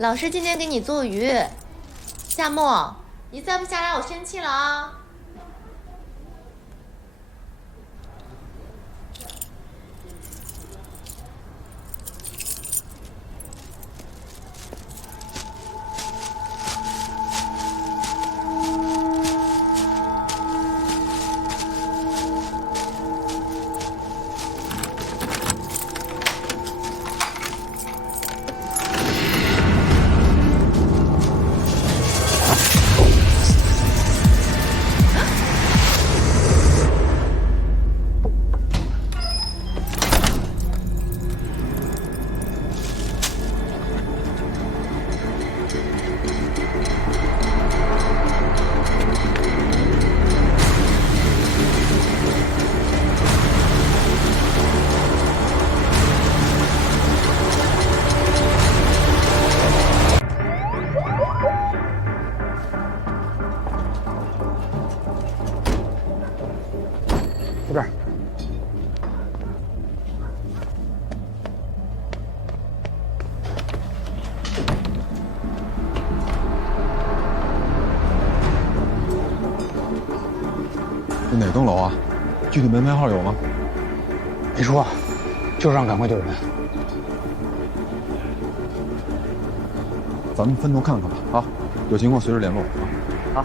老师今天给你做鱼，夏沫，你再不下来我生气了啊！在这儿。这哪栋楼啊？具体门牌号有吗？没说，就是让赶快救人。咱们分头看看吧，啊，有情况随时联络啊。好。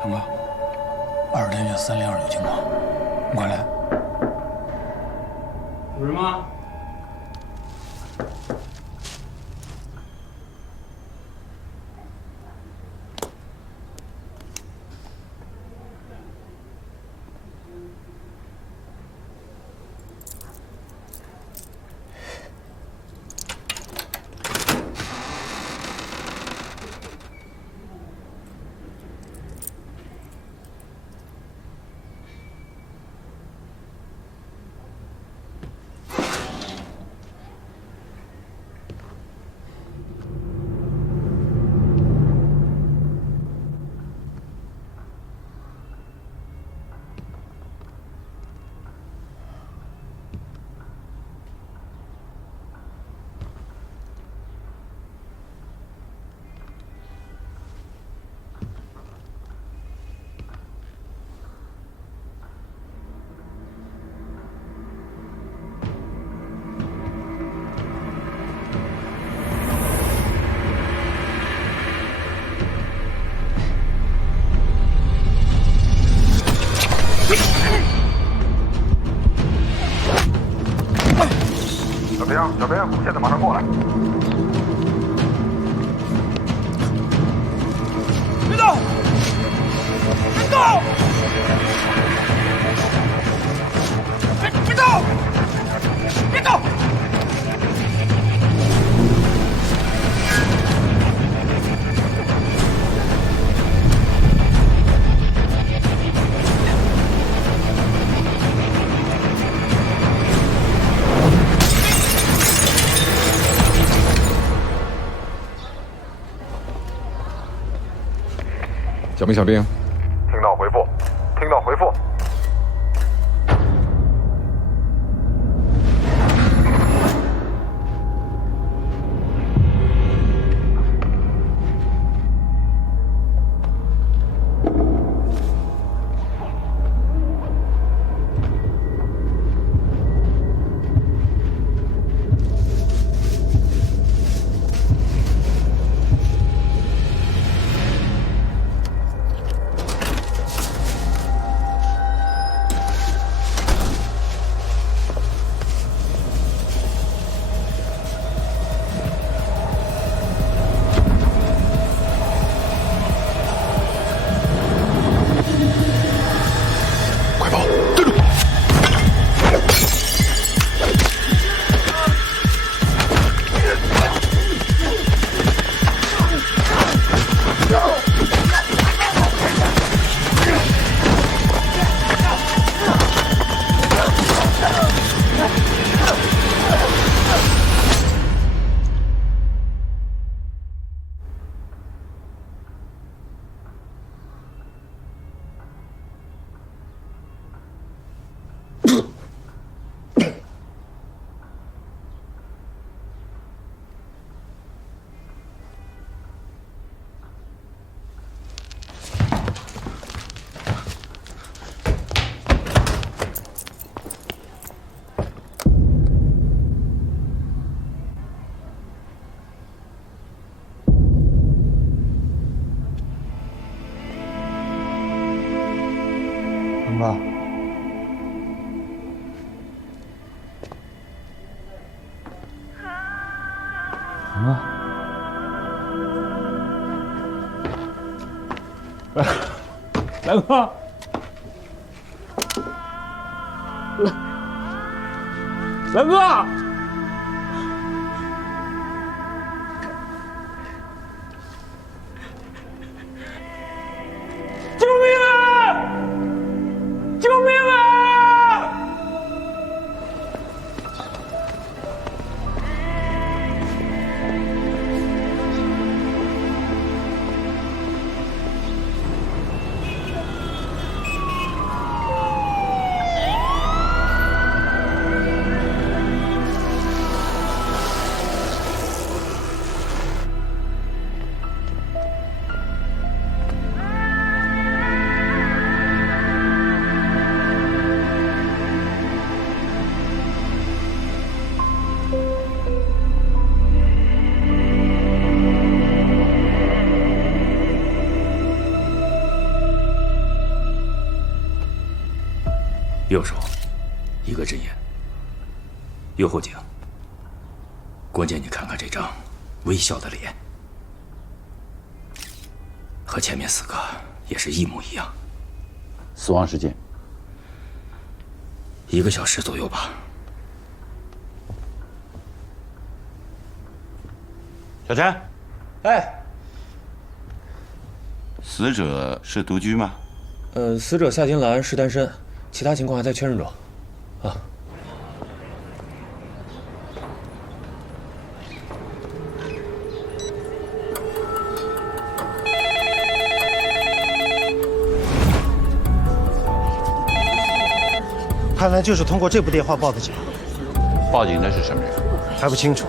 杨哥，20天线302有情况，你快来。有人吗？小兵，现在马上过来。别动！别动！别动！别动！小兵，听到回复，听到回复。来哥，来哥，救命啊！救命啊！右手，一个针眼。右后颈。关键你看看这张微笑的脸，和前面4个也是一模一样。死亡时间1个小时左右吧。小陈，哎，死者是独居吗？死者夏金兰是单身，其他情况还在确认中。啊。看来就是通过这部电话报的警。报警的是什么人？还不清楚。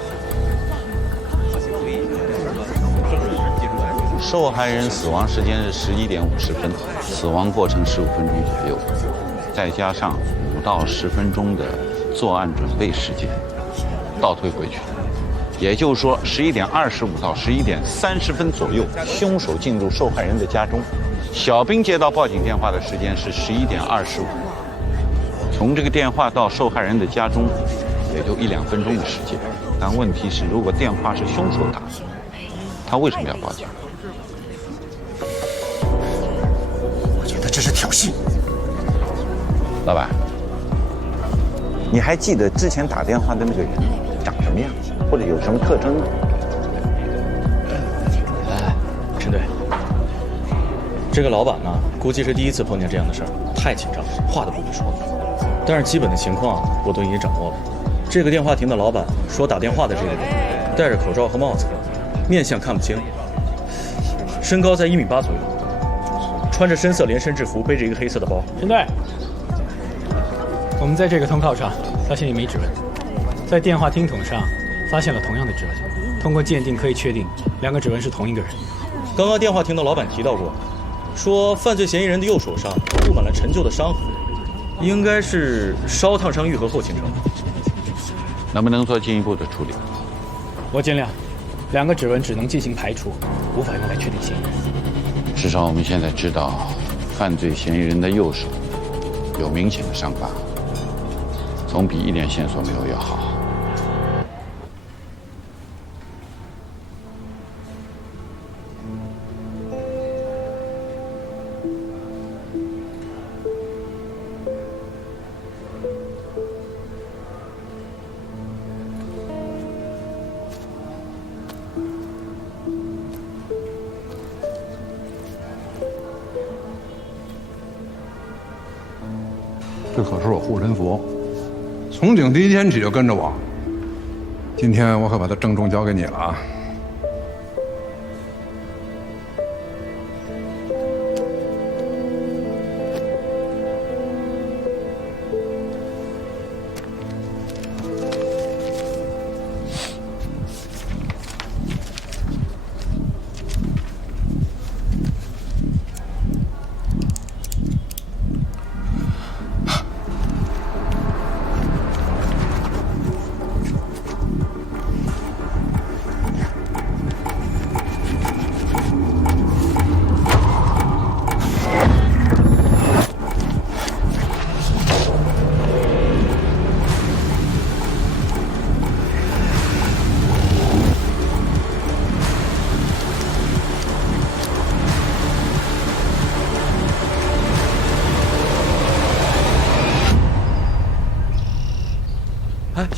受害人死亡时间是11点50分，死亡过程15分钟左右，再加上5到10分钟的作案准备时间，倒推回去，也就是说11点25到11点30分左右，凶手进入受害人的家中。小兵接到报警电话的时间是11点25，从这个电话到受害人的家中，也就1、2分钟的时间。但问题是，如果电话是凶手打的，他为什么要报警？我觉得这是挑衅。老板，你还记得之前打电话的那个人长什么样，或者有什么特征吗？哎，陈队，这个老板呢，估计是第一次碰见这样的事儿，太紧张了，话都不会说。但是基本的情况我都已经掌握了。这个电话亭的老板说，打电话的这个人戴着口罩和帽子，面相看不清，身高在1.8米左右，穿着深色连身制服，背着一个黑色的包。陈队，我们在这个通道上发现一枚指纹，在电话听筒上发现了同样的指纹，通过鉴定可以确定2个指纹是同一个人。刚刚电话亭的老板提到过，说犯罪嫌疑人的右手上布满了陈旧的伤痕，应该是烧烫伤愈合后形成的。能不能做进一步的处理？我尽量。2个指纹只能进行排除，无法用来确定嫌疑人。至少我们现在知道，犯罪嫌疑人的右手有明显的伤疤，总比一点线索没有要好。这可是我护身符，从警第1天起就跟着我。今天我可把它郑重交给你了啊！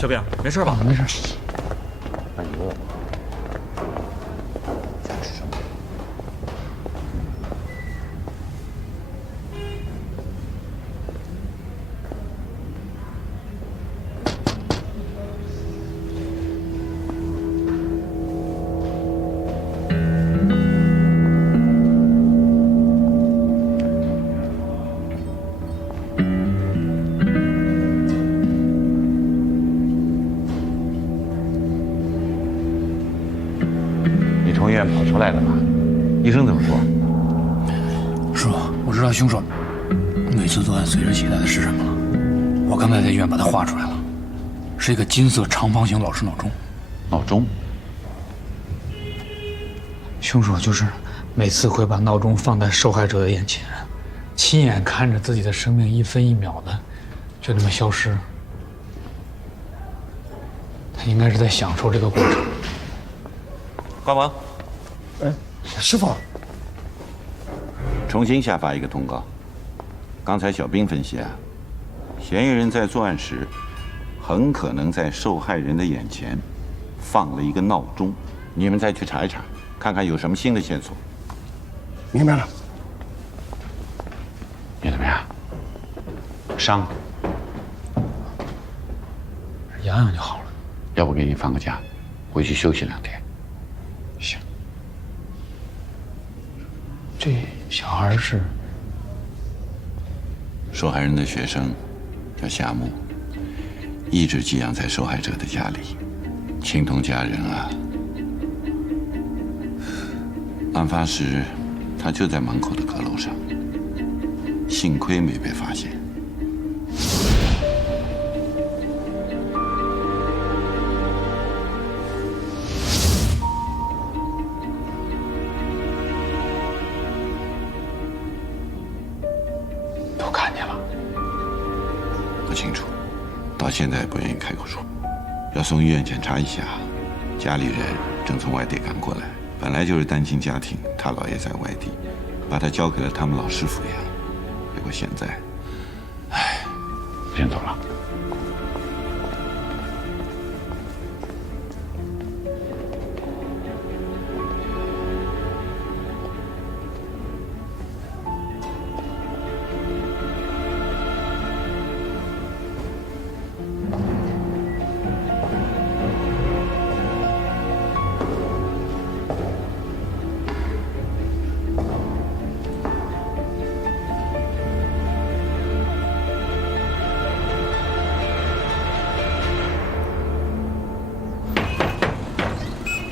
小兵，没事吧？没事。那你问我想吃什么？你从医院跑出来了吧？医生怎么说？师傅，我知道凶手每次作案随身携带的是什么了。我刚才在医院把它画出来了，是一个金色长方形老式闹钟。闹钟？凶手就是每次会把闹钟放在受害者的眼前，亲眼看着自己的生命一分一秒的就那么消失。他应该是在享受这个过程。关王，师傅，重新下发一个通告。刚才小兵分析啊，嫌疑人在作案时，很可能在受害人的眼前放了一个闹钟。你们再去查一查，看看有什么新的线索。明白了。你怎么样？伤？养养就好了。要不给你放个假，回去休息2天。行。这小孩是受害人的学生，叫夏木，一直寄养在受害者的家里，亲同家人啊。案发时，他就在门口的阁楼上，幸亏没被发现。都看见了？不清楚，到现在也不愿意开口说。要送医院检查一下，家里人正从外地赶过来。本来就是单亲家庭，他姥爷在外地，把他交给了他们老师抚养。结果现在，唉，我先走了。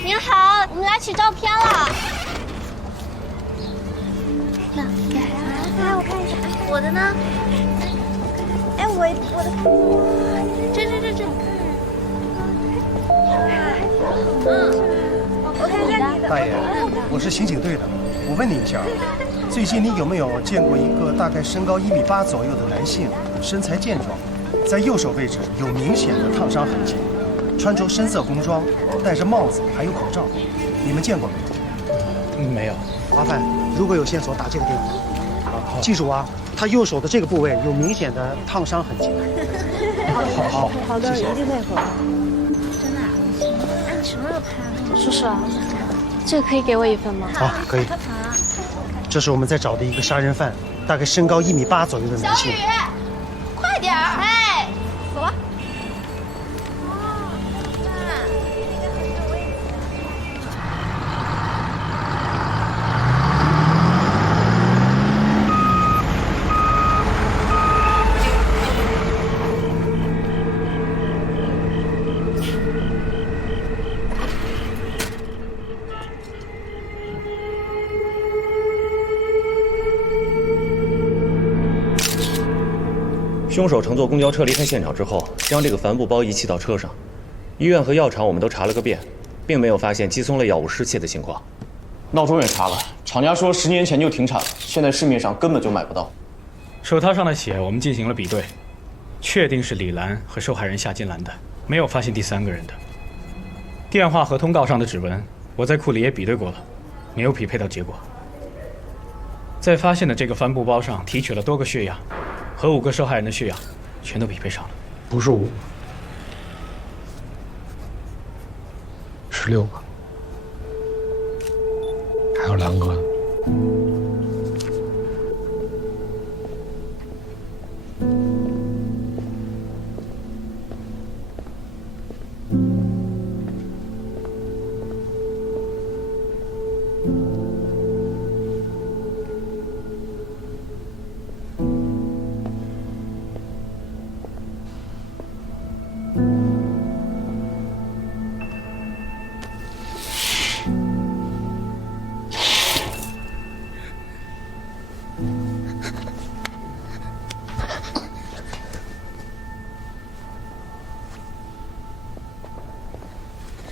您好，我们来取照片了。那，来我看一下，我的呢？哎，我的，这，我看一下你的。大爷，我是刑警队的，我问你一下，最近你有没有见过一个大概身高1.8米左右的男性，身材健壮，在右手位置有明显的烫伤痕迹？穿着深色工装，戴着帽子，还有口罩，你们见过没有？没有。麻烦，如果有线索打这个电话。记住啊，他右手的这个部位有明显的烫伤痕迹。好的，谢谢一定配合。真的？哎，你什么时候拍的？叔叔，这个可以给我1份吗？好，可以。这是我们在找的一个杀人犯，大概身高1.8米左右的男性。小雨，快点儿！哎，走了。凶手乘坐公交车离开现场之后，将这个帆布包遗弃到车上。医院和药厂我们都查了个遍，并没有发现鸡枞类药物失窃的情况。闹钟也查了，厂家说10年前就停产了，现在市面上根本就买不到。手套上的血我们进行了比对，确定是李兰和受害人夏金兰的，没有发现第3个人的。电话和通告上的指纹，我在库里也比对过了，没有匹配到结果。在发现的这个帆布包上提取了多个血样，和5个受害人的血样全都匹配上了。不是5， 16个，还有2个。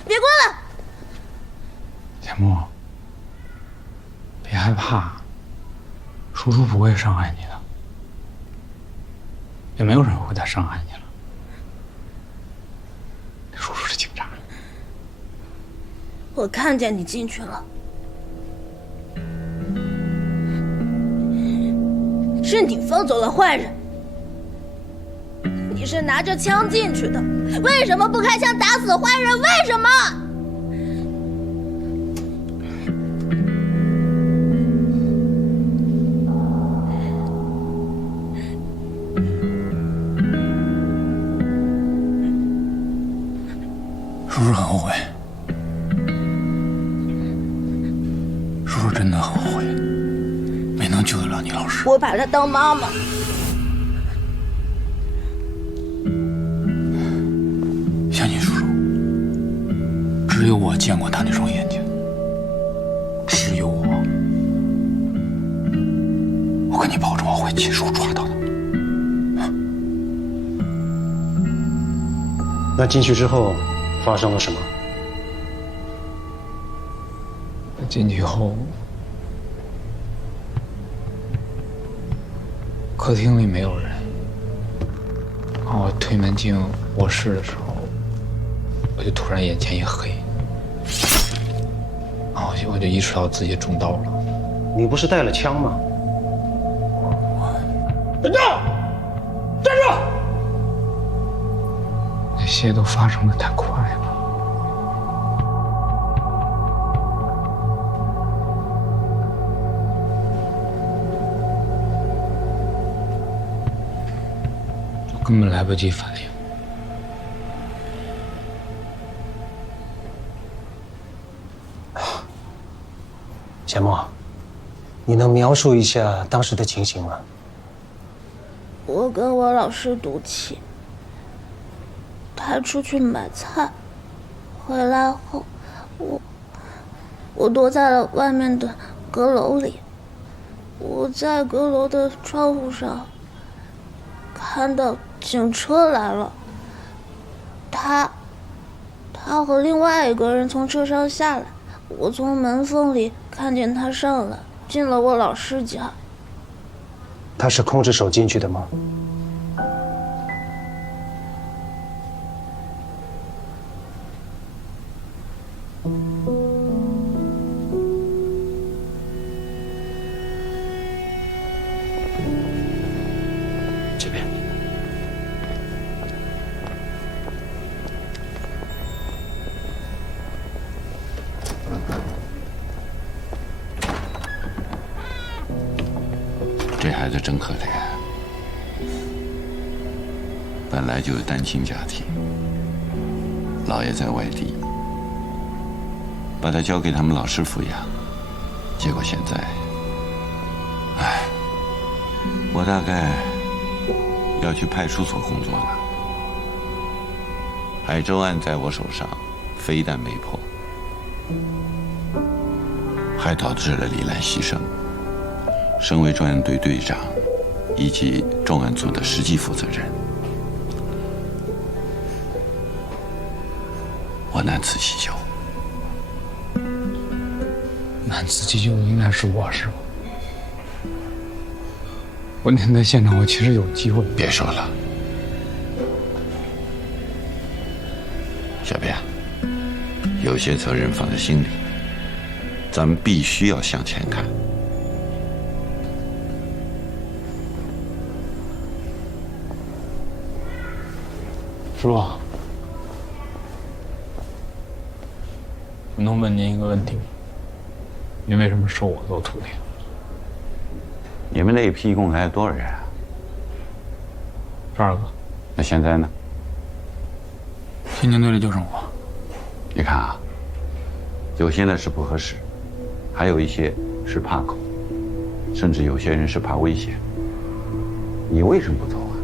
别过来！田木，别害怕，叔叔不会伤害你的，也没有人会再伤害你了。叔叔是警察。我看见你进去了，是你放走了坏人。你是拿着枪进去的，为什么不开枪打死坏人？为什么？叔叔很后悔，叔叔真的很后悔，没能救得了你老师。我把她当妈妈。相信叔叔，只有我见过他那双眼睛，只有我。我跟你保证，我会亲手抓到的。那进去之后发生了什么？进去后，客厅里没有人。然后我推门进卧室的时候，我就突然眼前一黑，然后我就意识到自己中刀了。你不是带了枪吗？站住！站住！那些都发生的太快了。我根本来不及反应。钱墨，你能描述一下当时的情形吗？我跟我老师赌气，他出去买菜，回来后，我躲在了外面的阁楼里。我在阁楼的窗户上看到警车来了，他和另外一个人从车上下来，我从门缝里看见他上来，进了我老师家。他是空着手进去的吗？这边。这孩子真可怜，本来就是单亲家庭，姥爷在外地，把他交给他们老师抚养，结果现在，唉，我大概要去派出所工作了。海州案在我手上，非但没破，还导致了李兰牺牲。身为专案队队长以及重案组的实际负责人，我难辞其咎。难辞其咎的应该是我，是吧？我那天在现场，我其实有机会。别说了，小编，有些责任放在心里，咱们必须要向前看。师傅，我能问您一个问题吗？您为什么收我做徒弟？你们那一批一共来多少人啊？12个。那现在呢？天津队里就剩我。你看啊，有些呢是不合适，还有一些是怕狗，甚至有些人是怕危险。你为什么不走啊？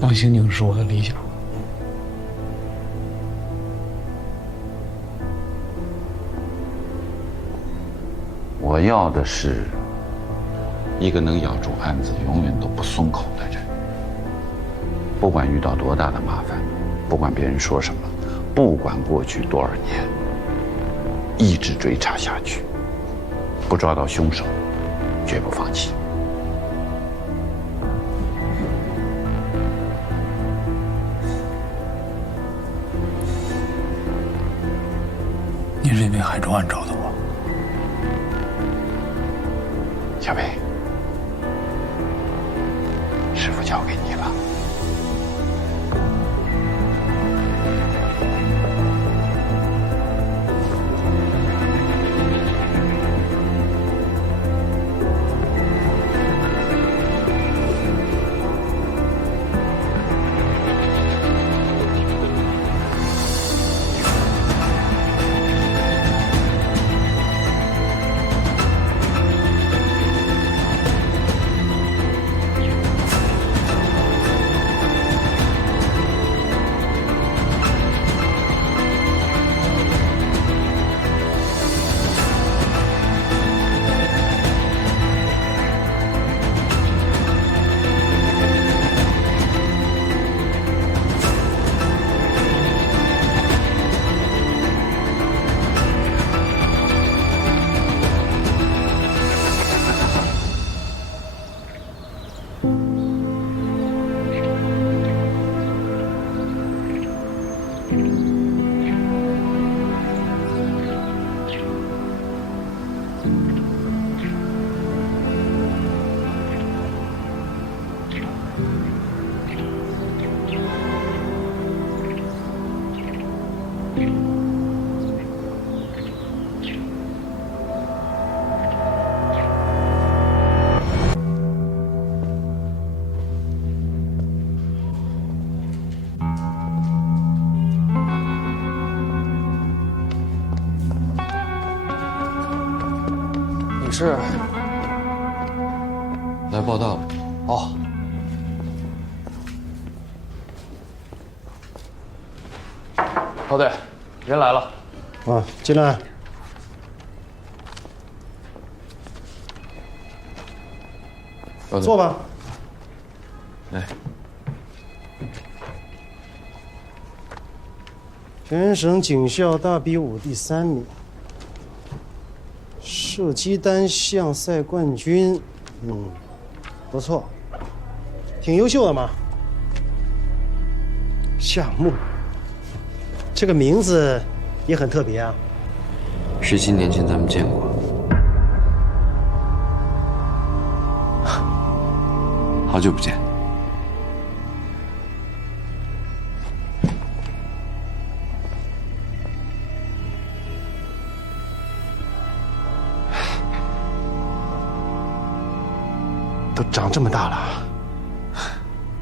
当刑警是我的理想。我要的是一个能咬住案子、永远都不松口的人。不管遇到多大的麻烦，不管别人说什么，不管过去多少年，一直追查下去，不抓到凶手，绝不放弃。您是因为海州案找的我？小北，师傅交给你了。是来报道了。哦，高队，人来了。啊，进来。坐吧。来。全省警校大比武第3名。射击单项赛冠军，不错，挺优秀的嘛。夏木，这个名字也很特别啊。17年前咱们见过，好久不见。都长这么大了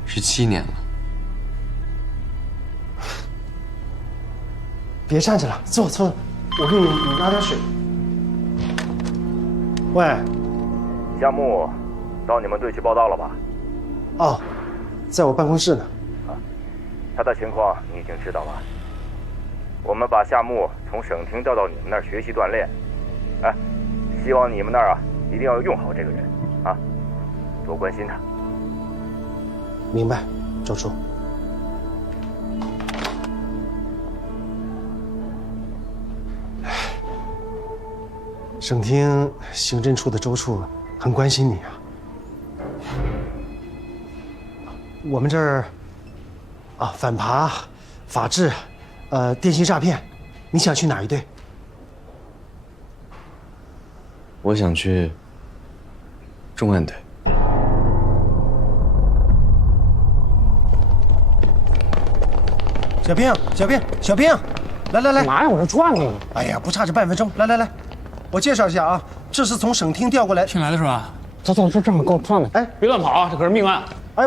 ，17年了。别站着了，坐，我给你拿点水。喂，夏木，到你们队去报道了吧？哦，在我办公室呢。啊，他的情况你已经知道了。我们把夏木从省厅调到你们那儿学习锻炼。哎，希望你们那儿一定要用好这个人啊。多关心他。明白，周处。省厅刑侦处的周处很关心你啊。我们这儿反扒、法治、电信诈骗，你想去哪一队？我想去重案队。小兵，来来来，妈呀，我这转呢。哎呀，不差这半分钟。来来来，我介绍一下啊，这是从省厅调过来新来的是吧？走走，这正好够转的。哎，别乱跑啊，这可是命案。哎，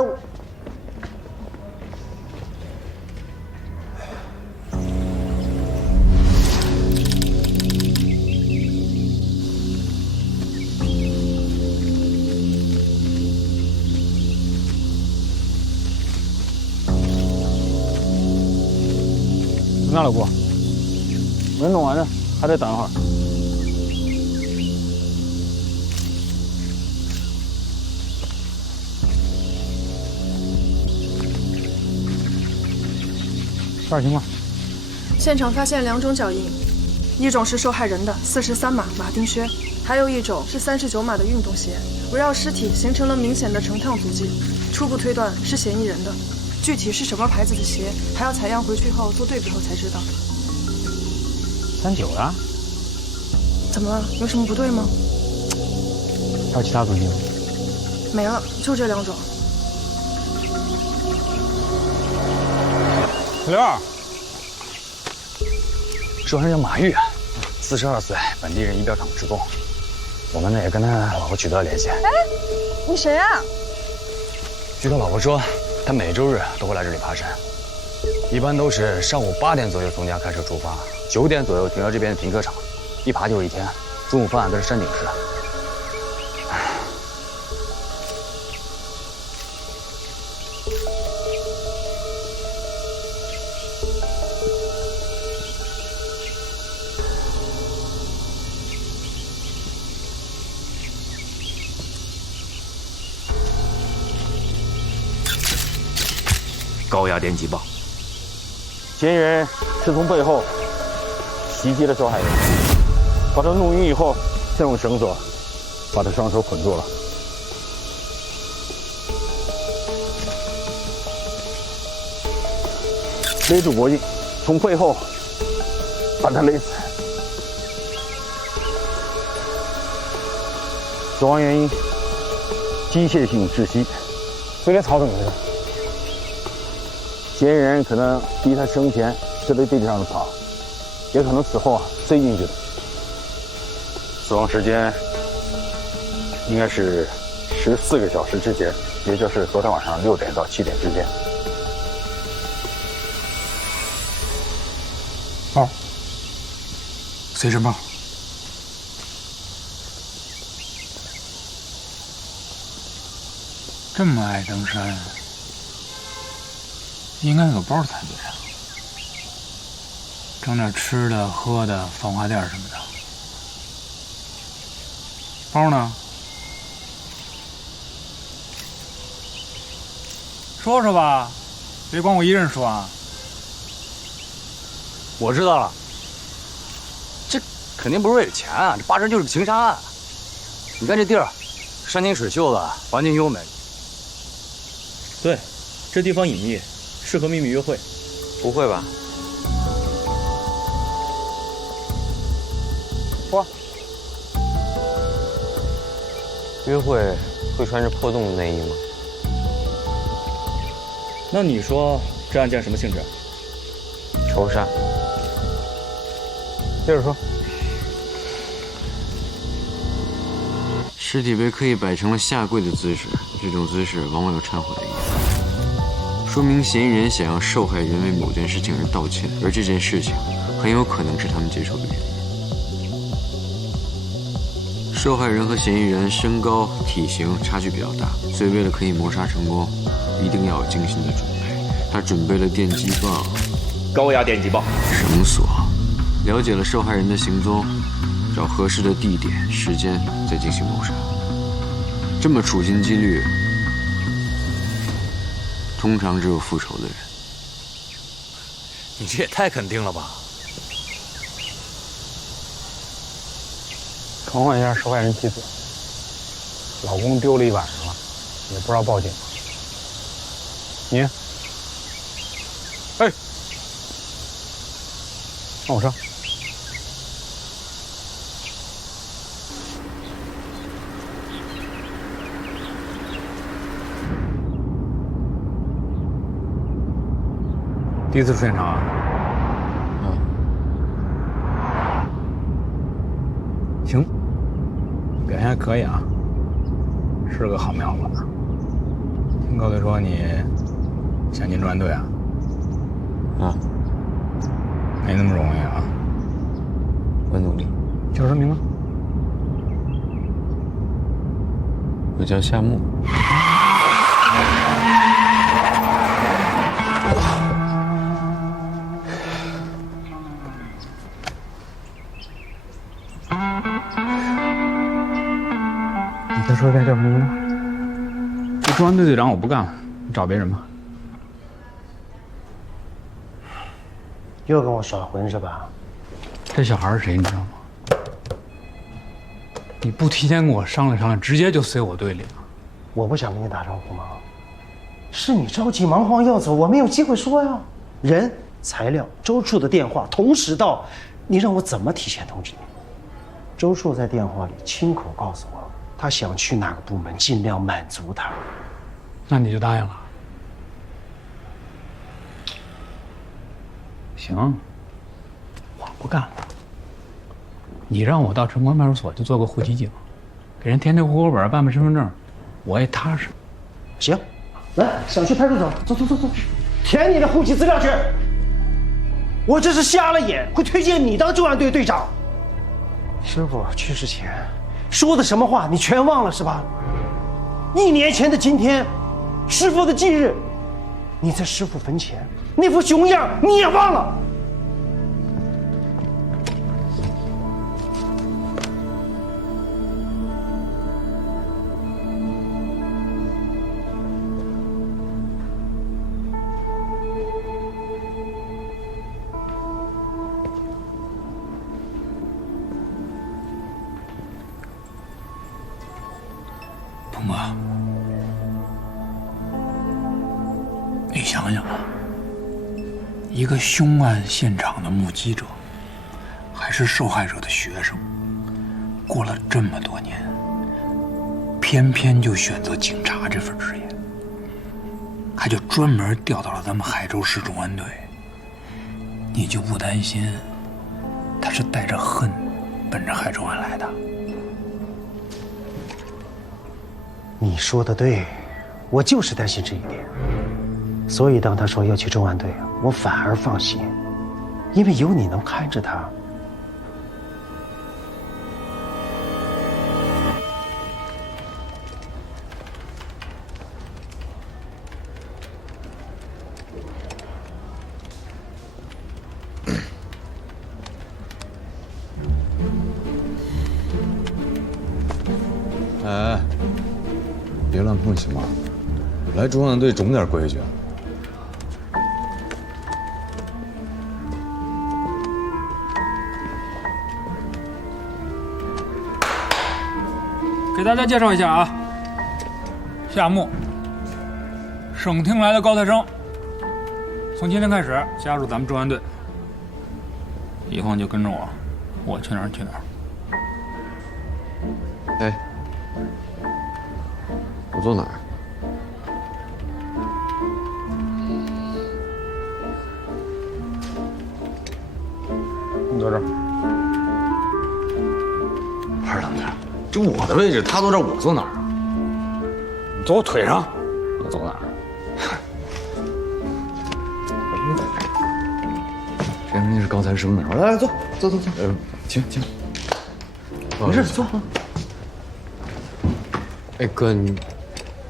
那老郭，没弄完呢，还得等一会儿。啥情况？现场发现2种脚印，一种是受害人的43码马丁靴，还有一种是39码的运动鞋，围绕尸体形成了明显的成趟足迹，初步推断是嫌疑人的。具体是什么牌子的鞋，还要采样回去后做对比后才知道。39呀？怎么了？有什么不对吗？还有其他足迹吗？没了，就这2种。小刘，受害人叫马玉，42岁，本地人，仪表厂职工。我们呢也跟他老婆取得了联系。哎，你谁啊？据他老婆说，他每周日都会来这里爬山，一般都是上午8点左右从家开车出发，9点左右停到这边的停车场，一爬就是一天。中午饭都是山顶吃。高压电击报，嫌疑人是从背后袭击了受害人，把他弄晕以后，再用绳索把他双手捆住了。勒住脖颈，从背后把他勒死。死亡原因：机械性窒息。这些草怎么回事？嫌疑人可能逼他生前吃了地上的草，也可能死后塞进去的。死亡时间应该是14个小时之前，也就是昨天晚上6点到7点之间。包，随身包。这么爱登山，应该有包才对啊。整点吃的、喝的、防滑垫什么的。包呢？说说吧，别光我一人说啊。我知道了，这肯定不是为了钱啊，这八成就是个情杀案。你看这地儿，山清水秀的，环境优美。对，这地方隐秘，适合秘密约会。不会吧？哇！约会会穿着破洞的内衣吗？那你说这案件什么性质？仇杀。接着说。尸体被刻意摆成了下跪的姿势，这种姿势往往有忏悔的意思，说明嫌疑人想要受害人为某件事情而道歉，而这件事情很有可能是他们结仇的原因。受害人和嫌疑人身高、体型差距比较大，所以为了可以谋杀成功，一定要有精心的准备。他准备了电击棒、高压电击棒、绳索，了解了受害人的行踪，找合适的地点、时间，再进行谋杀。这么处心积虑，通常只有复仇的人。你这也太肯定了吧？传唤一下受害人妻子，老公丢了一晚上了，也不知道报警。你，哎，上我车。第一次出现场啊？行，表现还可以啊，是个好苗子。听高队说你想进重案队啊？啊，没那么容易啊。我努力。叫什么名字？我叫夏木。你再说一遍叫什么名字？这重案队队长我不干了，你找别人吧。又跟我耍混是吧？这小孩是谁你知道吗？你不提前跟我商量商量，直接就随我队里了。我不想跟你打招呼吗？是你着急忙慌要走，我没有机会说呀。人、材料、周处的电话同时到，你让我怎么提前通知你？周处在电话里亲口告诉我，他想去哪个部门，尽量满足他。那你就答应了？行，我不干了。你让我到城关派出所就做个户籍警，给人填填户口本，办办身份证，我也踏实。行，来，想去派出所，走走走走，填你的户籍资料去。我这是瞎了眼，会推荐你当重案队队长。师傅去世前说的什么话，你全忘了是吧？1年前的今天，师傅的忌日，你在师傅坟前那副熊样你也忘了。鹏哥，你想想啊，一个凶案现场的目击者，还是受害者的学生，过了这么多年，偏偏就选择警察这份职业，还就专门调到了咱们海州市重案队。你就不担心他是带着恨奔着海州案来的？你说的对，我就是担心这一点，所以当他说要去重案队，我反而放心，因为有你能看着他。哎，别乱碰行吗？来重案队总点规矩。给大家介绍一下啊，夏木，省厅来的高材生，从今天开始加入咱们重案队，以后你就跟着我，我去哪儿去哪儿。哎，我坐哪儿？你坐这儿。不是等着，这我的位置，他坐这儿，我坐哪儿啊？你坐我腿上，我坐哪儿？谁让你是高材生呢？来来，坐。请。没事，坐。哎哥，你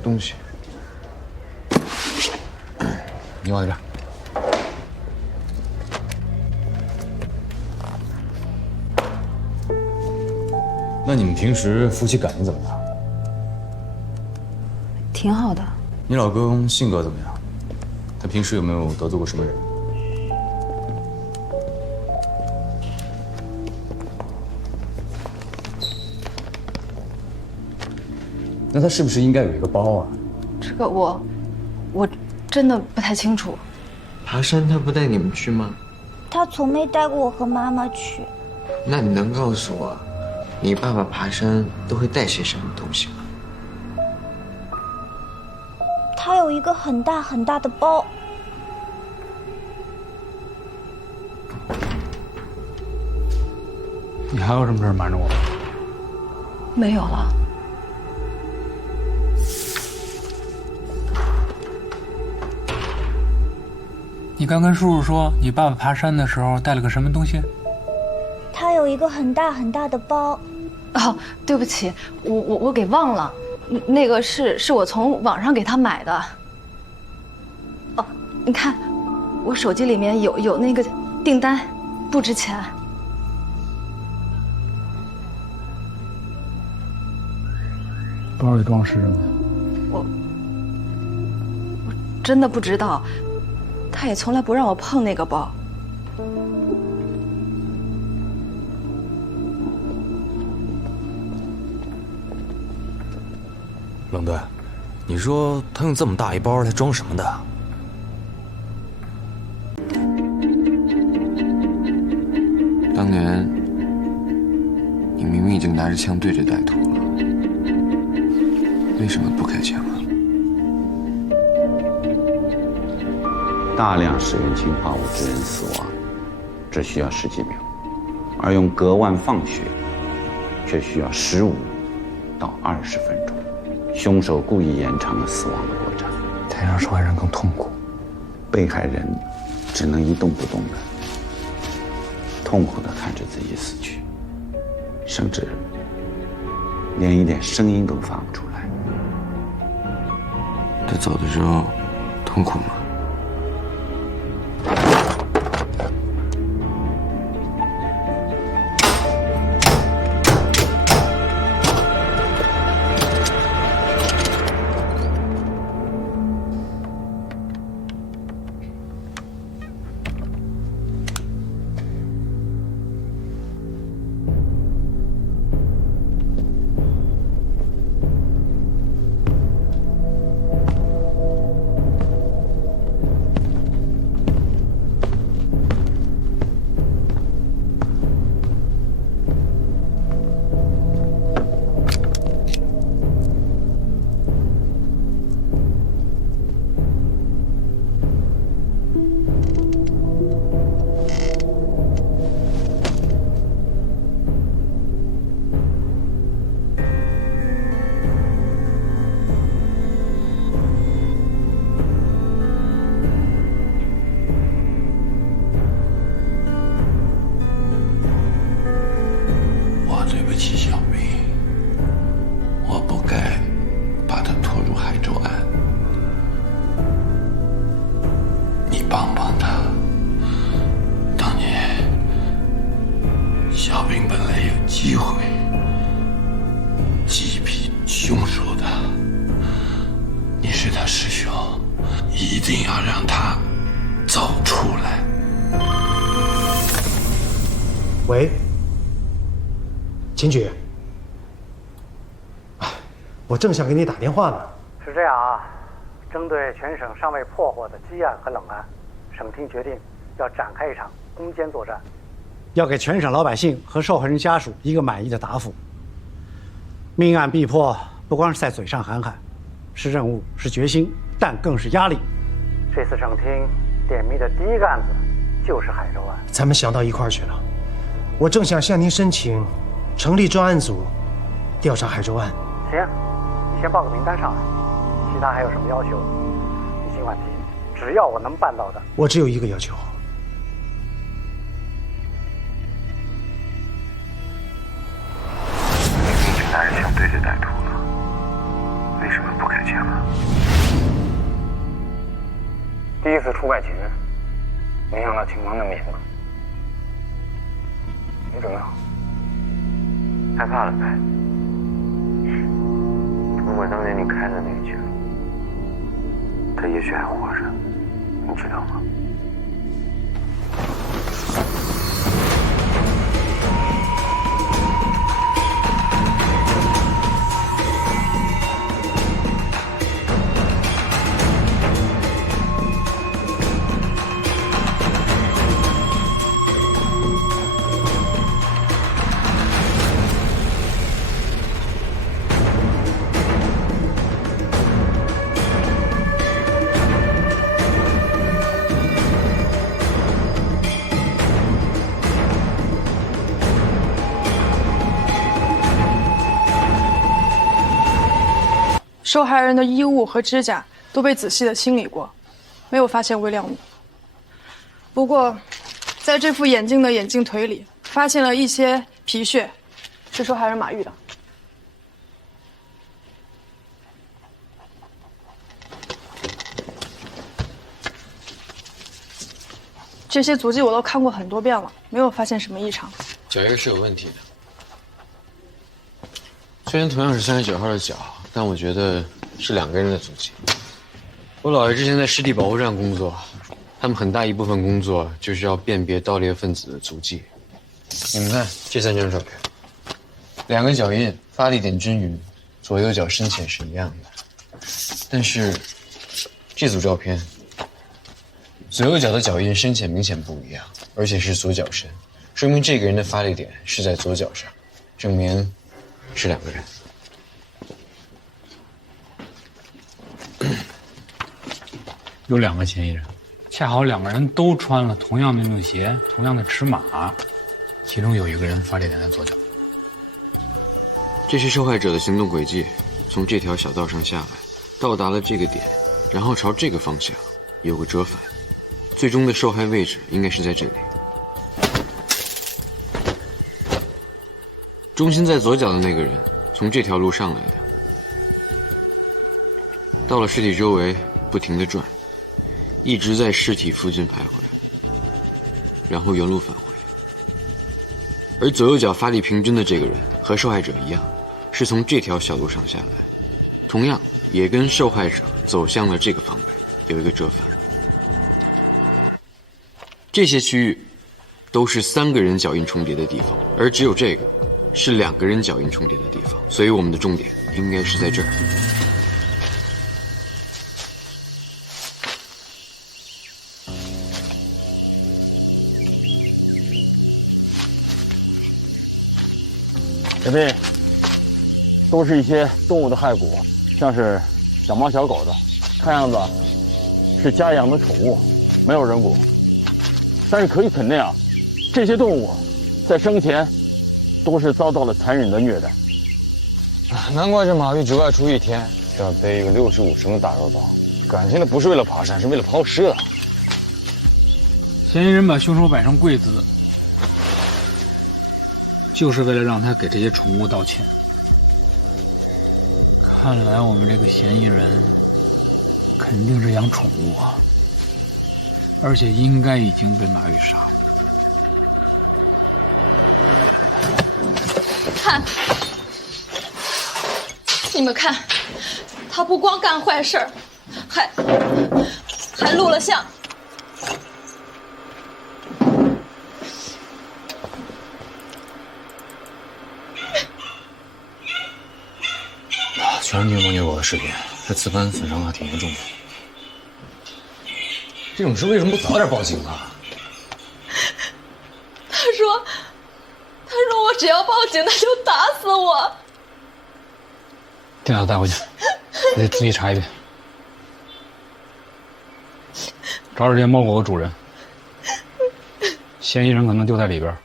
东西，你往那边。那你们平时夫妻感情怎么样？挺好的。你老公性格怎么样？他平时有没有得罪过什么人？那他是不是应该有一个包啊？这个我真的不太清楚。爬山他不带你们去吗？他从没带过我和妈妈去。那你能告诉我，你爸爸爬山都会带些什么东西吗？他有一个很大很大的包。你还有什么事瞒着我？没有了。你刚跟叔叔说，你爸爸爬山的时候带了个什么东西？他有一个很大很大的包。哦，对不起，我给忘了，那个是我从网上给他买的。哦，你看，我手机里面有那个订单，不值钱。包里装什么？我真的不知道，他也从来不让我碰那个包。冷队，你说他用这么大一包来装什么的？当年你明明已经拿着枪对着歹徒了，为什么不开枪啊？大量使用氰化物致人死亡，只需要10几秒，而用隔腕放血，却需要15到20分钟。凶手故意延长了死亡的过程，才让受害人更痛苦。被害人只能一动不动的痛苦地看着自己死去，甚至连一点声音都发不出来。他走的时候痛苦吗？喂，秦局，我正想给你打电话呢。是这样啊，针对全省尚未破获的积案和冷案，省厅决定要展开一场攻坚作战，要给全省老百姓和受害人家属一个满意的答复。命案必破，不光是在嘴上喊喊，是任务，是决心，但更是压力。这次省厅点名的第一个案子就是海州案，咱们想到一块儿去了。我正想向您申请成立专案组，调查海州案。行，你先报个名单上来，其他还有什么要求，你尽管提，只要我能办到的。我只有一个要求。已经拿着枪对着歹徒了，为什么不开枪啊？第一次出外勤，没想到情况那么严重。你准备好？害怕了呗？如果当年你开了那一枪，他也许还活着，你知道吗？受害人的衣物和指甲都被仔细的清理过，没有发现微量物。不过，在这副眼镜的眼镜腿里发现了一些皮屑，是受害人马玉的。这些足迹我都看过很多遍了，没有发现什么异常。脚印是有问题的。虽然同样是39号的脚，但我觉得是2个人的足迹。我姥爷之前在尸体保护站工作，他们很大一部分工作就是要辨别盗猎分子的足迹。你们看这3张照片，2个脚印发力点均匀，左右脚深浅是一样的。但是这组照片，左右脚的脚印深浅明显不一样，而且是左脚深，说明这个人的发力点是在左脚上，证明是2个人。有2个嫌疑人，恰好2个人都穿了同样的运动鞋，同样的尺码，其中有1个人发力点在左脚。这是受害者的行动轨迹，从这条小道上下来，到达了这个点，然后朝这个方向有个折返，最终的受害位置应该是在这里。中心在左脚的那个人从这条路上来的，到了尸体周围不停地转，一直在尸体附近徘徊，然后原路返回。而左右脚发力平均的这个人和受害者一样，是从这条小路上下来，同样也跟受害者走向了这个方位，有一个折返。这些区域都是3个人脚印重叠的地方，而只有这个是2个人脚印重叠的地方，所以我们的重点应该是在这儿。这边都是一些动物的骸骨，像是小猫小狗的，看样子是家养的宠物，没有人骨。但是可以肯定啊，这些动物在生前都是遭到了残忍的虐待。难怪这马玉只外出1天就要背一个65升的大肉刀，感情的不是为了爬山，是为了抛尸啊！嫌疑人把凶手摆成跪姿，就是为了让他给这些宠物道歉。看来我们这个嫌疑人肯定是养宠物啊，而且应该已经被马玉杀了。看，你们看，他不光干坏事儿，还录了像。全是虐猫虐狗的视频，这磁盘损伤还挺严重的。这种事为什么不早点报警啊？他说我只要报警，他就打死我。电脑带回去，我得仔细查一遍，找找这些猫狗的主人，嫌疑人可能就在里边。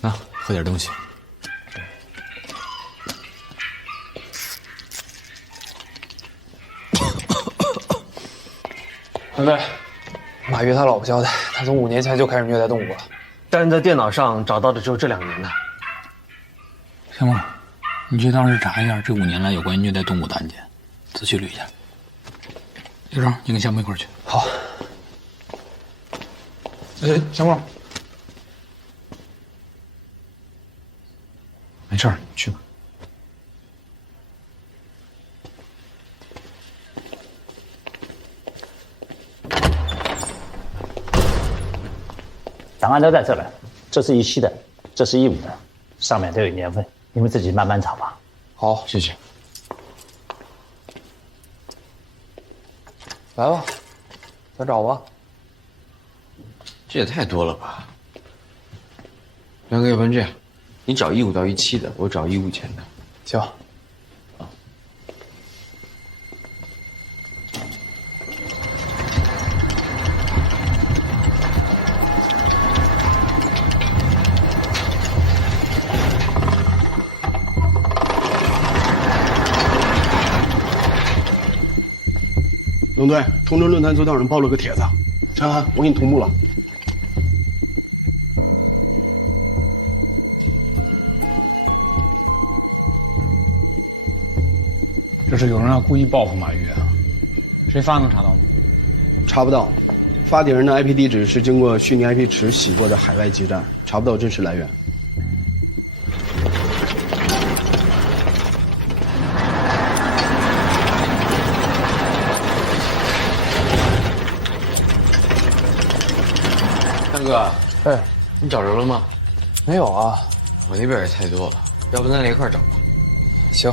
那喝点东西。对对，马玉他老婆交代，他从5年前就开始虐待动物了，但是在电脑上找到的只有这2年的。行吗？你去当时查一下这5年来有关于虐待动物的案件，仔细捋一下。刘成，你跟夏沫一块儿去。好。夏沫，没事儿，你去吧。档案都在这了，这是17的，这是15的，上面都有年份，你们自己慢慢找吧。好，谢谢。来吧，再找吧。这也太多了吧？梁哥，要不然这样，你找15到17的，我找15前的。行。龙队，通知论坛昨天有人爆了个帖子，陈涵，我给你同步了。这是有人要故意报复马玉啊？谁发能查到吗？查不到，发帖人的 IP 地址是经过虚拟 IP 池洗过的海外基站，查不到真实来源。大哥，哎，你找着了吗？没有啊，我那边也太多了，要不咱俩一块儿找吧？行。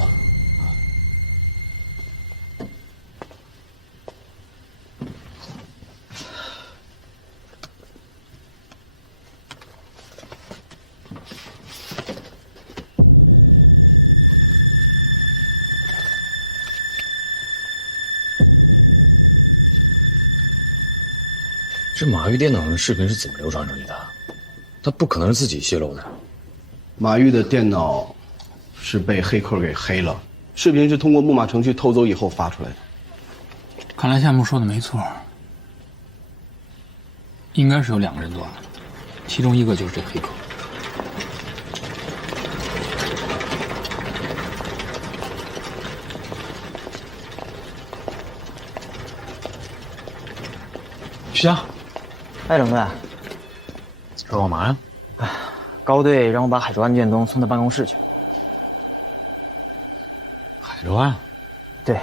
这马玉电脑上的视频是怎么流传出去的？他不可能是自己泄露的。马玉的电脑是被黑客给黑了，视频是通过木马程序偷走以后发出来的。看来夏木说的没错，应该是有2个人作案，其中一个就是这个黑客。徐翔，哎，冷队，这干嘛呀？高队让我把海州案卷宗送到办公室去。海州案？对。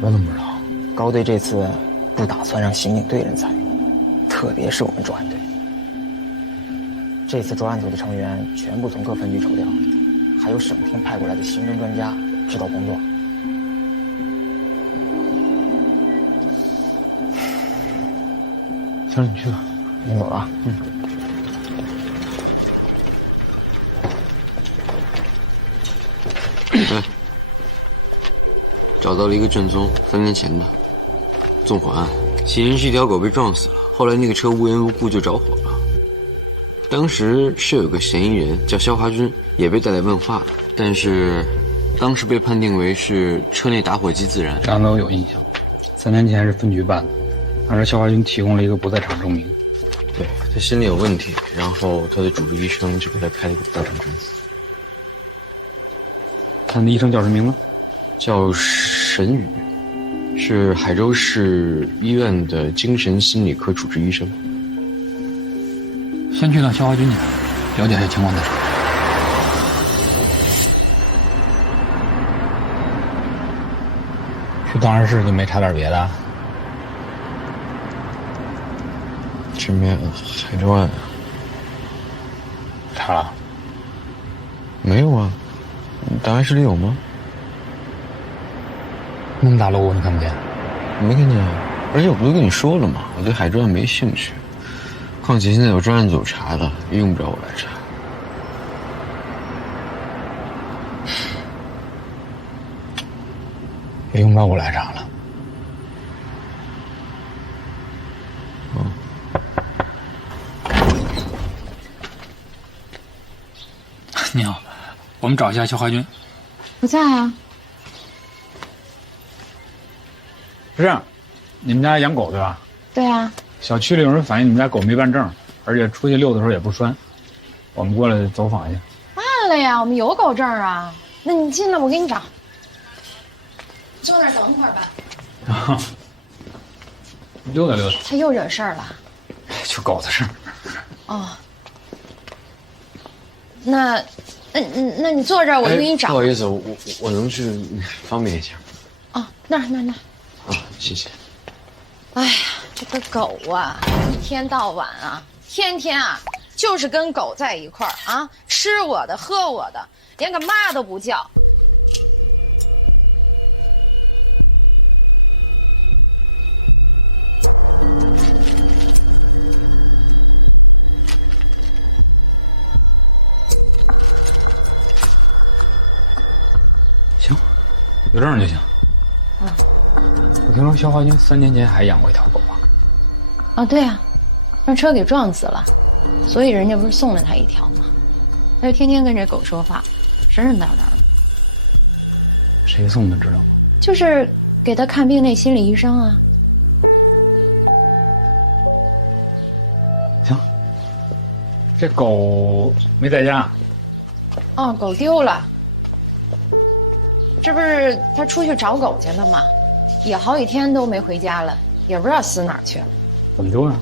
我怎么不知道？高队这次不打算让刑警队人参与，特别是我们专案队。这次专案组的成员全部从各分局抽调，还有省厅派过来的刑侦专家指导工作。行，你去吧，先走了啊。哎，找到了一个卷宗，3年前的纵火案，起因是一条狗被撞死了，后来那个车无缘无故就着火了。当时是有个嫌疑人叫肖华军，也被带来问话了，但是当时被判定为是车内打火机自燃。张都有印象，3年前是分局办的，当时肖华军提供了一个不在场证明。对，他心里有问题，然后他的主治医生就给他开了个不在场证词。他的医生叫什么名字？叫沈宇，是海州市医院的精神心理科主治医生。先去趟肖华军家，了解一下情况再说。去档案室就没查点别的？这面海州案查了？没有啊，档案室里有吗？那么大 logo 你看不见？没看见啊，而且我不都跟你说了吗？我对海州案没兴趣，况且现在有专案组查了，用不着我来查。也用不着我来查了。你好，我们找一下肖华军。不在啊。是这样，你们家养狗对吧？对啊。小区里有人反映你们家狗没办证，而且出去遛的时候也不拴，我们过来走访一下。办了呀，我们有狗证啊。那你进来，我给你找。坐那儿等会儿吧。溜达溜达。他又惹事儿了。就狗的事儿。哦。那你坐这儿，我就给你找。不好意思，我能去方便一下。哦，那。啊，谢谢。哎呀，这个狗啊，一天到晚啊，天天啊，就是跟狗在一块儿啊，吃我的，喝我的，连个妈都不叫。行，有证就行。我听说肖华军3年前还养过一条狗啊。哦，对啊，让车给撞死了，所以人家不是送了他一条吗？他就天天跟这狗说话，神神叨叨的。谁送的，知道吗？就是给他看病那心理医生啊。行，这狗没在家。哦，狗丢了。这不是他出去找狗去了吗？也好几天都没回家了，也不知道死哪儿去了。怎么丢了？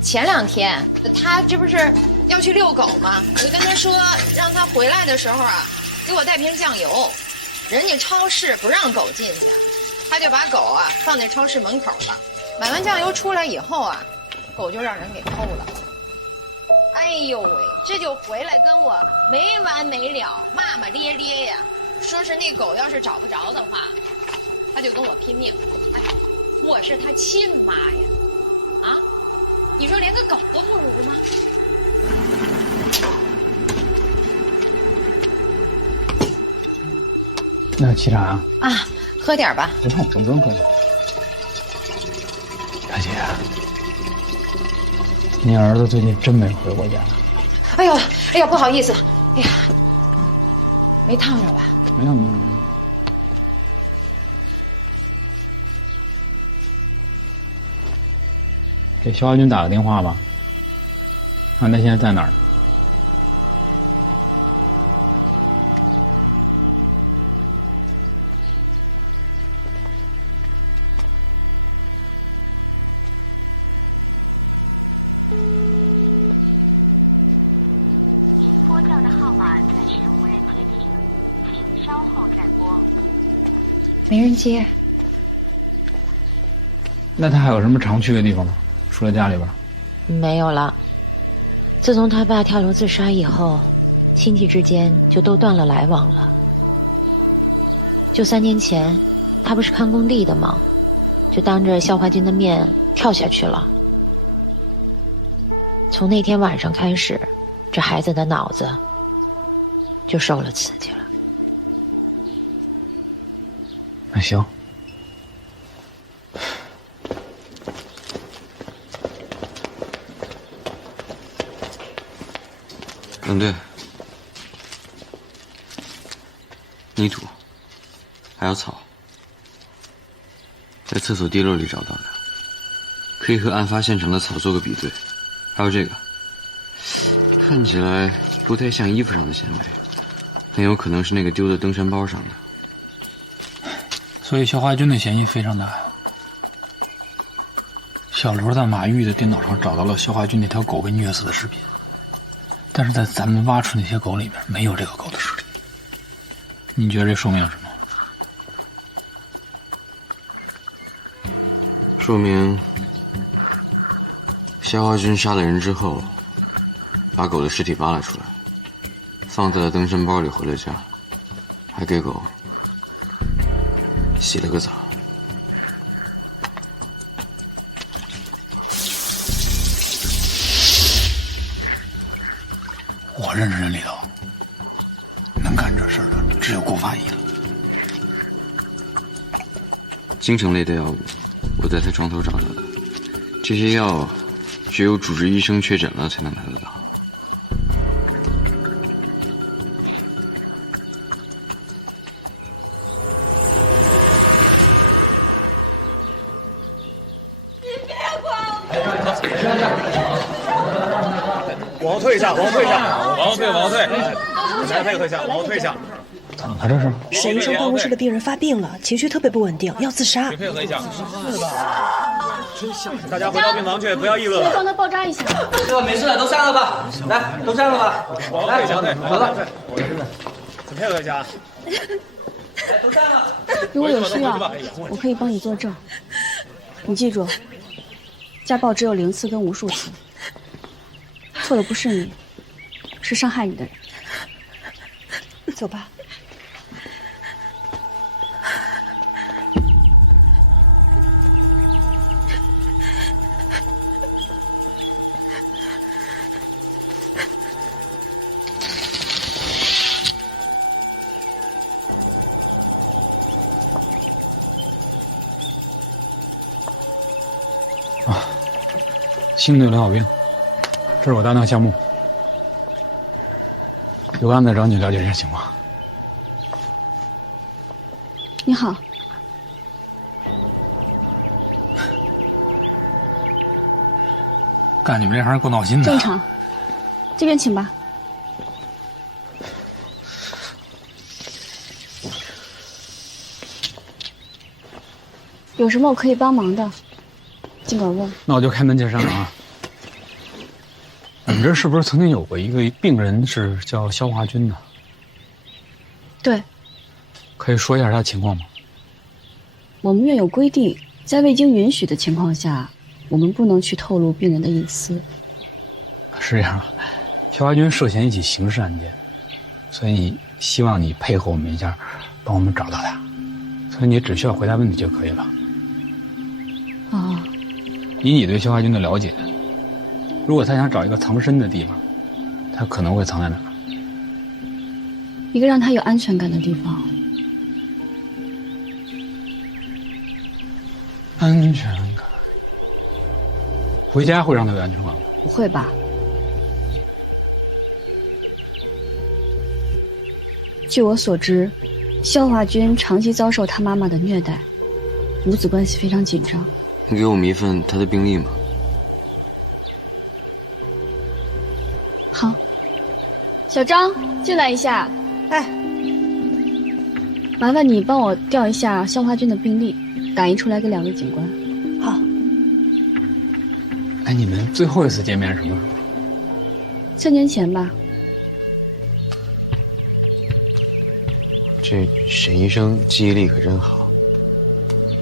前2天他这不是要去遛狗吗？我就跟他说，让他回来的时候啊，给我带瓶酱油。人家超市不让狗进去，他就把狗啊放在超市门口了。买完酱油出来以后啊，狗就让人给偷了。哎呦喂，这就回来跟我没完没了，骂骂咧咧呀，说是那狗要是找不着的话，他就跟我拼命。哎，我是他亲妈呀，啊，你说连个狗都不如吗？那沏茶啊，喝点吧。不用，不用喝。大姐，你儿子最近真没回过家？哎呦，哎呀，不好意思，哎呀，没烫着吧？没有。给肖华军打个电话吧，看他现在在哪儿。拨叫的号码暂时无人接听，请稍后再拨。没人接。那他还有什么常去的地方吗？除了家里边？没有了。自从他爸跳楼自杀以后，亲戚之间就都断了来往了。就3年前，他不是看工地的吗？就当着肖华军的面跳下去了。从那天晚上开始，这孩子的脑子就受了刺激了。那行。对，泥土，还有草，在厕所地漏里找到的，可以和案发现场的草做个比对。还有这个，看起来不太像衣服上的纤维，很有可能是那个丢的登山包上的。所以肖华军的嫌疑非常大。小刘在马玉的电脑上找到了肖华军那条狗被虐死的视频。但是在咱们挖出那些狗里面没有这个狗的尸体，你觉得这说明什么？说明肖华军杀了人之后，把狗的尸体扒了出来，放在了登山包里回了家，还给狗洗了个澡。我认识人里头能干这事儿的只有顾法医了。精神类的药物，我在他床头找到的，这些药只有主治医生确诊了才能拿得到。往后退一下，往后退一下，往后退，往后退，大家配合一下，往后退一下。怎么了这是？沈医生办公室的病人发病了，情绪特别不稳定，要自杀。配合一下，是吧？大家回到病房去，不要议论了。帮他包扎一下。是吧？没事了，都散了吧。来，都散了吧。来，好了，配合一下。如果有需要，我可以帮你作证。你记住，家暴只有0次跟无数次。错的不是你，是伤害你的人。走吧。新队刘小兵，这是我搭档项目，有案子找你了解一下情况。你好。干你们这行够闹心的。正常，这边请吧。有什么我可以帮忙的，尽管问。那我就开门见山了啊！你们这是不是曾经有过一个病人是叫肖华军的？对。可以说一下他的情况吗？我们院有规定，在未经允许的情况下，我们不能去透露病人的隐私。是这样，肖华军涉嫌一起刑事案件，所以希望你配合我们一下，帮我们找到他。所以你只需要回答问题就可以了。哦。以你对肖华军的了解，如果他想找一个藏身的地方，他可能会藏在哪儿？一个让他有安全感的地方。安全感。回家会让他有安全感吗？不会吧？据我所知，肖华军长期遭受他妈妈的虐待，母子关系非常紧张。你给我们一份他的病历吗？好。小张，进来一下。哎。麻烦你帮我调一下肖华军的病历，打印出来给2位警官。好。哎，你们最后一次见面是什么时候？3年前吧。这沈医生记忆力可真好。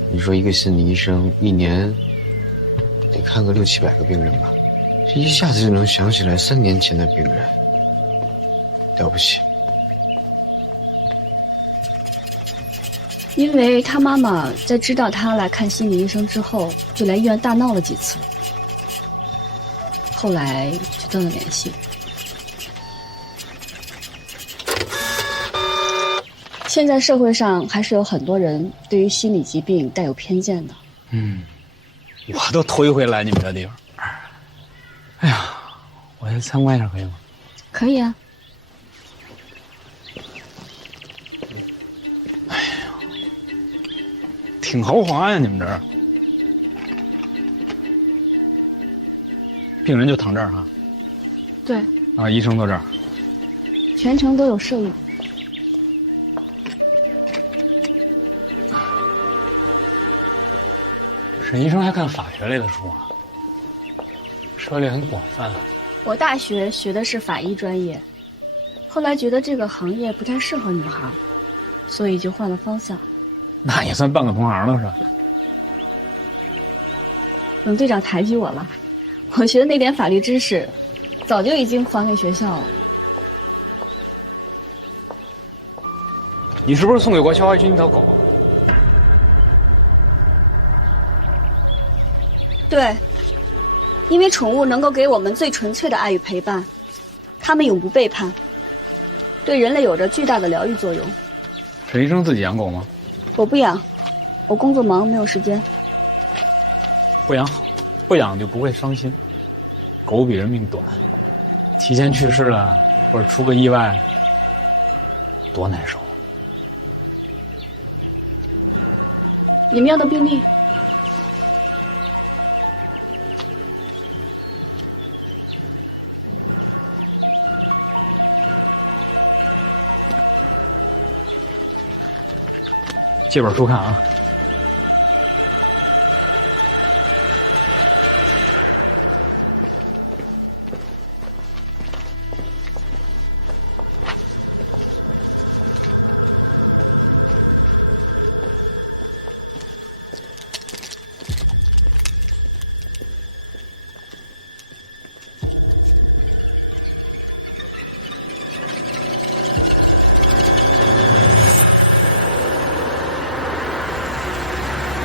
你说一个心理医生1年得看个600-700个病人吧，这一下子就能想起来3年前的病人，了不起。因为他妈妈在知道他来看心理医生之后，就来医院大闹了几次，后来就断了联系。现在社会上还是有很多人对于心理疾病带有偏见的。我都头一回来你们这地方。哎呀，我来参观一下可以吗？可以啊。挺豪华呀，你们这儿。病人就躺这儿哈。对。啊，医生坐这儿。全程都有摄影。沈医生还看法学类的书啊，涉猎很广泛。我大学学的是法医专业，后来觉得这个行业不太适合女孩，所以就换了方向。那也算半个同行了是吧？董队长抬举我了，我学的那点法律知识，早就已经还给学校了。你是不是送给过肖华军一条狗？对，因为宠物能够给我们最纯粹的爱与陪伴，它们永不背叛，对人类有着巨大的疗愈作用。沈医生自己养狗吗？我不养，我工作忙，没有时间。不养好，不养就不会伤心。狗比人命短，提前去世了或者出个意外，多难受。你们要的病历。借本书看啊。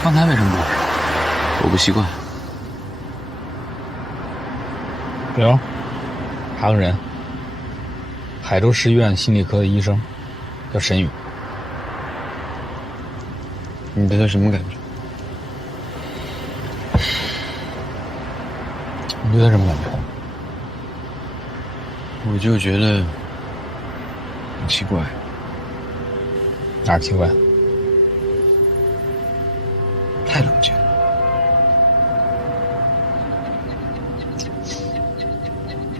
刚才为什么不玩？我不习惯。刘，还有个人，海州市医院心理科的医生，叫沈宇。你对他什么感觉？你对他什么感觉？我就觉得很奇怪。哪儿奇怪？太冷静了。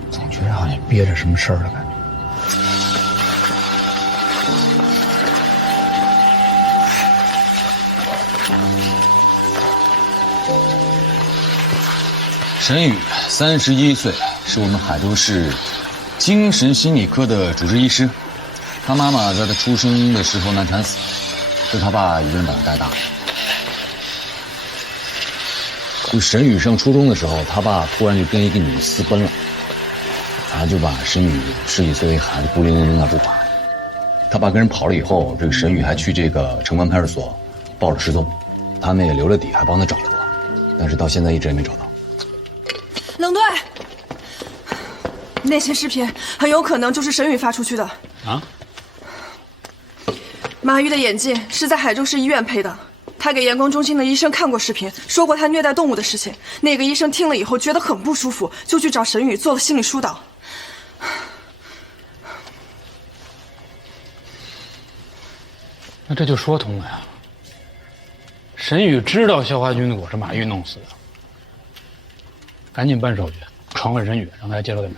总觉得好像憋着什么事儿的感觉。沈宇31岁，是我们海州市精神心理科的主治医师。他妈妈在他出生的时候难产死了，是他爸一个人把他带大的。就沈宇上初中的时候，他爸突然就跟一个女的私奔了，然后就把沈宇10几岁孩子孤零零扔在路旁。他爸跟人跑了以后，这个沈宇还去这个城关派出所报了失踪，他们也留了底，还帮他找过，但是到现在一直也没找到。冷队，那些视频很有可能就是沈宇发出去的啊。马玉的眼镜是在海州市医院配的，他给眼光中心的医生看过视频，说过他虐待动物的事情。那个医生听了以后觉得很不舒服，就去找沈宇做了心理疏导。那这就说通了呀。沈宇知道肖华军的狗是马玉弄死的，赶紧办手续，传给沈宇，让他介绍对面。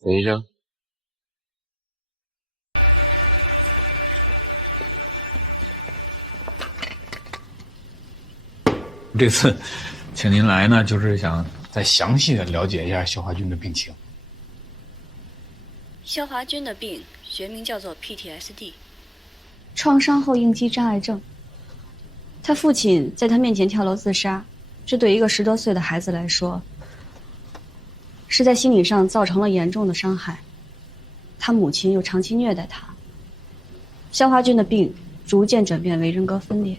沈医生，这次请您来呢，就是想再详细的了解一下肖华军的病情。肖华军的病学名叫做 PTSD， 创伤后应激障碍症。他父亲在他面前跳楼自杀，这对一个10多岁的孩子来说，是在心理上造成了严重的伤害。他母亲又长期虐待他。肖华军的病逐渐转变为人格分裂，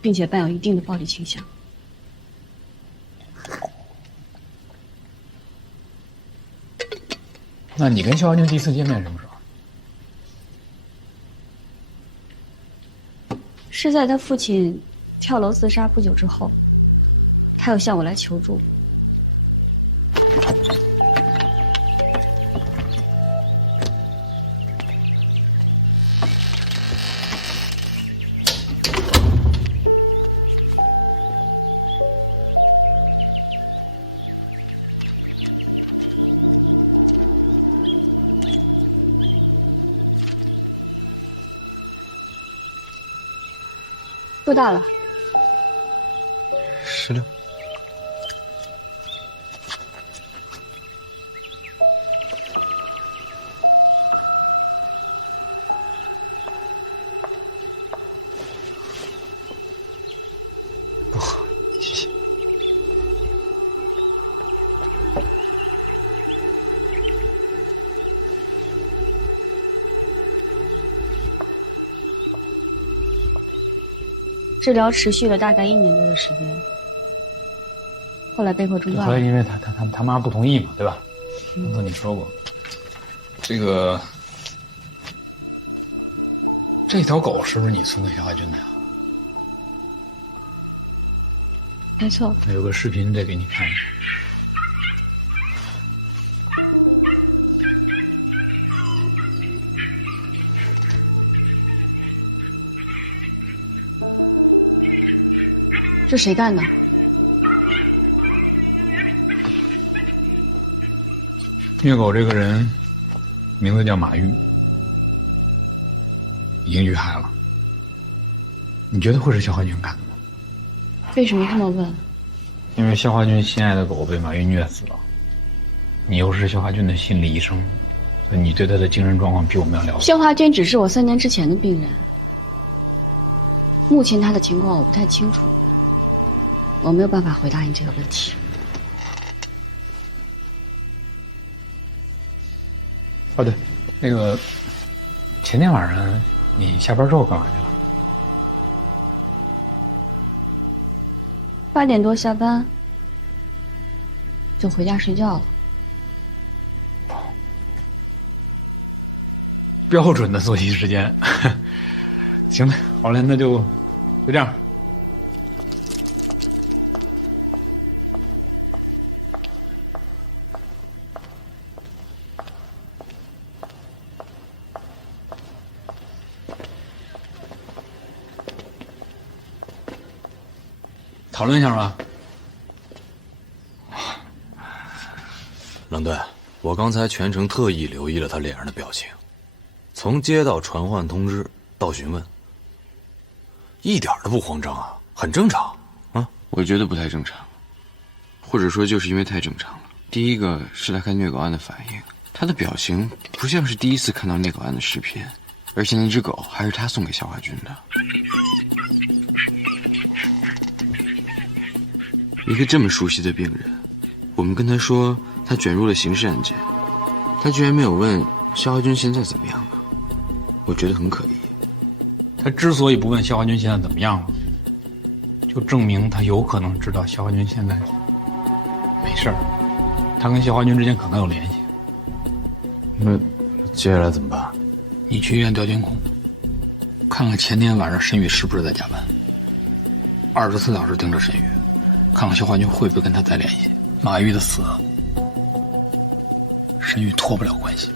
并且伴有一定的暴力倾向。那你跟肖华军第一次见面什么时候？是在他父亲跳楼自杀不久之后，他又向我来求助。多大了？16。不喝，谢谢。治疗持续了大概1年多的时间，后来被迫中断了。后来因为他妈不同意嘛，对吧？上次你说过，这条狗是不是你送给肖华军的呀？没错。那有个视频得给你看一下。这谁干的？虐狗这个人名字叫马玉，已经遇害了。你觉得会是肖华军干的吗？为什么这么问？因为肖华军心爱的狗被马玉虐死了，你又是肖华军的心理医生，所以你对他的精神状况比我们要了解。肖华军只是我3年之前的病人，目前他的情况我不太清楚。我没有办法回答你这个问题。哦，对，前天晚上你下班之后干嘛去了？8点多下班，就回家睡觉了。标准的作息时间。行了，好嘞，那就这样。讨论一下吧。冷队，我刚才全程特意留意了他脸上的表情，从接到传唤通知到询问，一点都不慌张啊，很正常啊。我觉得不太正常，或者说就是因为太正常了。第一个是他看虐狗案的反应，他的表情不像是第一次看到虐狗案的视频，而且那只狗还是他送给肖华军的。一个这么熟悉的病人，我们跟他说他卷入了刑事案件，他居然没有问肖华军现在怎么样了，我觉得很可疑。他之所以不问肖华军现在怎么样了，就证明他有可能知道肖华军现在没事儿，他跟肖华军之间可能有联系。那接下来怎么办？你去医院调监控，看看前天晚上申宇是不是在加班，24小时盯着申宇，看看肖华军会不会跟他再联系。马玉的死，申宇脱不了关系。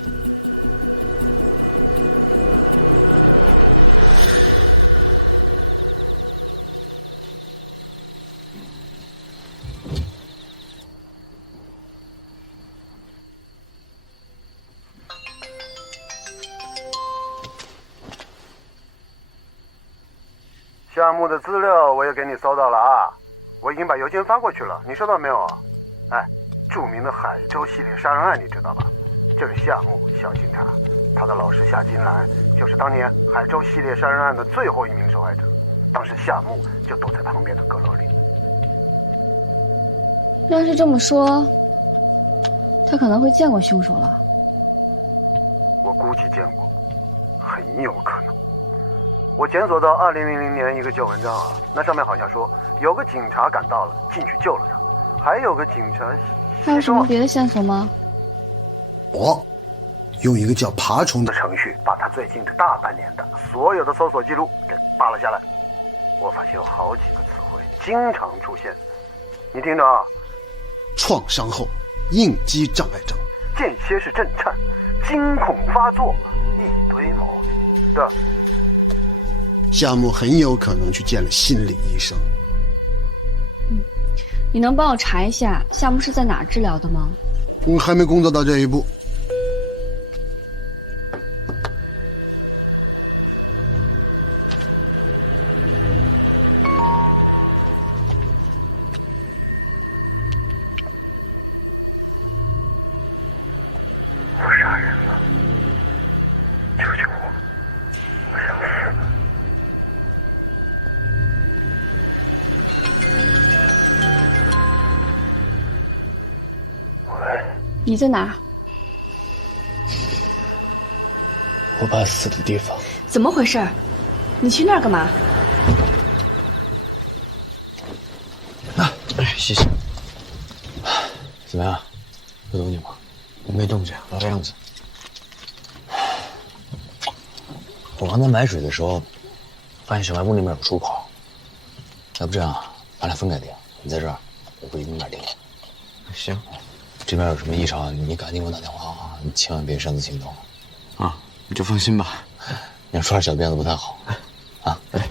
项目的资料我也给你搜到了啊，我已经把邮件发过去了，你收到没有？哎，著名的海州系列杀人案你知道吧？这个夏目小警察，他的老师夏金兰就是当年海州系列杀人案的最后一名受害者，当时夏目就躲在旁边的阁楼里。要是这么说，他可能会见过凶手了。我估计见过，很有可能。我检索到2000年一个旧文章啊，那上面好像说有个警察赶到了，进去救了他，还有个警察。还有什么别的线索吗？我用一个叫爬虫的程序，把他最近这大半年的所有的搜索记录给扒了下来。我发现有好几个词汇经常出现，你听着啊：创伤后应激障碍症、间歇式震颤、惊恐发作，一堆毛病的。夏目很有可能去见了心理医生。你能帮我查一下夏目是在哪儿治疗的吗？还没工作到这一步。我杀人了，救救我！我想死了。你在哪儿？我爸死的地方。怎么回事？你去那儿干嘛？谢谢。怎么样？有动静吗？没动静，老样子。我刚才买水的时候，发现小卖部那边有出口。要不这样，咱俩分开订，你在这儿，我回去那边订。行。这边有什么异常，你赶紧给我打电话啊！你千万别擅自行动。啊，你就放心吧。你要耍小辫子不太好。啊。哎。